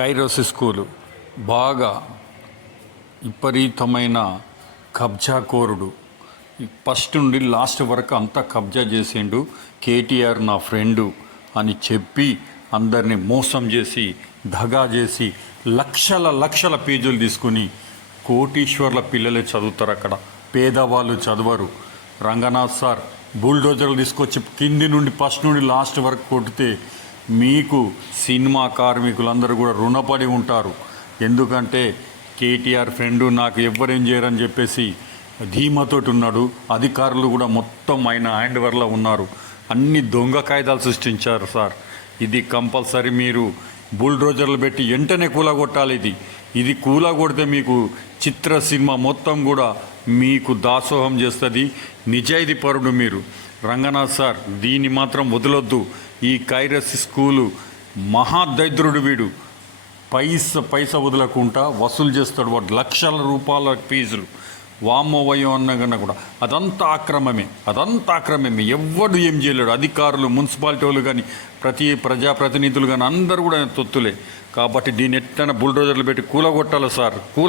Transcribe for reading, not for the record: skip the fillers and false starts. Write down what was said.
Kairos school బాగా విపరీతమైన కబ్జాకోరుడు. First నుండి లాస్ట్ వరకు అంతా కబ్జా చేసిండు. కేటీఆర్ నా ఫ్రెండు అని చెప్పి అందరినీ మోసం చేసి దగా చేసి లక్షల పేజీలు తీసుకుని కోటీశ్వర్ల పిల్లలే చదువుతారు అక్కడ, పేదవాళ్ళు చదవరు. రంగనాథ్ సార్ బుల్డోజర్లు తీసుకొచ్చి కింది నుండి ఫస్ట్ నుండి లాస్ట్ వరకు కొడితే మీకు సినిమా కార్మికులందరూ కూడా రుణపడి ఉంటారు. ఎందుకంటే కేటీఆర్ ఫ్రెండు నాకు ఎవ్వరేం చేయరని చెప్పేసి ధీమతోటి ఉన్నాడు. అధికారులు కూడా మొత్తం ఆయన హ్యాండ్ ఓవర్లో ఉన్నారు. అన్ని దొంగ కాయిదాలు సృష్టించారు సార్. ఇది కంపల్సరీ మీరు బుల్డోజర్లు పెట్టి వెంటనే కూలగొట్టాలి. ఇది కూలగొడితే మీకు చిత్ర సినిమా మొత్తం కూడా మీకు దాసోహం చేస్తుంది. నిజాయితీ పరుడు మీరు రంగనాథ్ సార్, దీన్ని మాత్రం వదలొద్దు. ఈ కైరస్ స్కూలు మహాదైద్రుడు వీడు. పైస వదలకుండా వసూలు చేస్తాడు. వాడు లక్షల రూపాయల ఫీజులు. వామ్మో వయ్యో అన్న కన్నా కూడా అదంతా అక్రమమే. ఎవ్వడు ఏం చేయలేడు. అధికారులు, మున్సిపాలిటీ వాళ్ళు కానీ ప్రజాప్రతినిధులు కానీ అందరూ కూడా తొత్తులే. కాబట్టి దీన్ని ఎట్లైనా బుల్డోజర్లు పెట్టి కూలగొట్టాలి సార్.